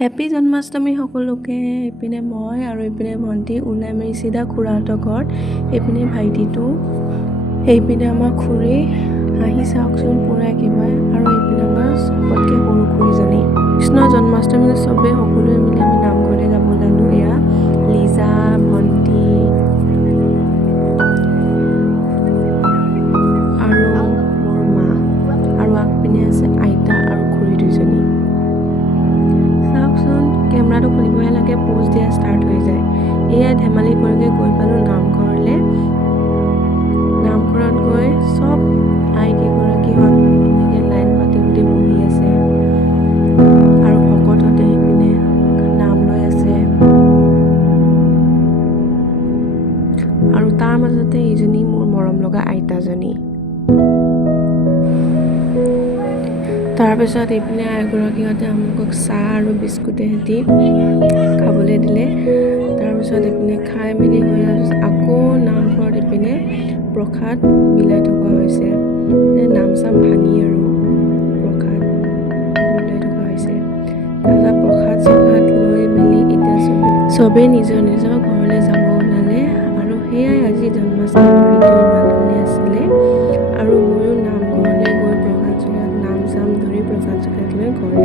Happy Janmashtami সকলোকে। এইপিনে মই আৰু এইপিনে ভণ্টি ওলাই মেলি চিধা খুৰাহঁতৰ ঘৰত, এইপিনে ভাইটিটো, এইপিনে আমাৰ খুৰী। আহি চাওকচোন পুৰা একেবাৰে। আৰু এইপিনে আমাৰ চবতকৈ সৰু খুৰীজনী। কৃষ্ণ জন্মাষ্টমী চবেই সকলোৱে মিলি আমি নামঘৰলৈ যাব ওলালোঁ। এয়া লিজা, ভণ্টি আৰু মোৰ মা, আৰু আগপিনে আছে আইতা আৰু খুৰী দুইজনী। চাওকচোন কেমেৰাটো খুলিবহে লাগে, প'জ দিয়া ষ্টাৰ্ট হৈ যায়। এয়া ধেমালি কৰি গৈ পালোঁ নামঘৰলৈ। নামঘৰত গৈ চব আইকেইগৰাকীহঁত এনেকৈ লাইন পাতি পাতি বহি আছে, আৰু ভকতহঁতে সেইপিনে নাম লৈ আছে। আৰু তাৰ মাজতে এইজনী মোৰ মৰম লগা আইতাজনী। তাৰপিছত এইপিনে এগৰাকীহঁতে আমাক চাহ আৰু বিস্কুটে সৈতে খাবলৈ দিলে। তাৰপিছত এইপিনে খাই মেলি হৈ আকৌ নামঘৰত এইপিনে প্ৰসাদ বিলাই থকা হৈছে। নাম চাম ভাঙি আৰু প্ৰসাদ বিলাই থকা হৈছে। তাৰপিছত প্ৰসাদ চসাদ লৈ মেলি এতিয়া চবেই নিজৰ নিজৰ ঘৰলৈ যাব ওলালে। আৰু সেয়াই আজি জন্মাষ্টমী ভিডিঅ' ইমানখিনি আছিলে। আৰু ময়ো নামঘৰলৈ গৈ প্ৰসাদ চসাদ নাম চাম ধৰি প্ৰসাদ চসাদ লৈ ঘৰলৈ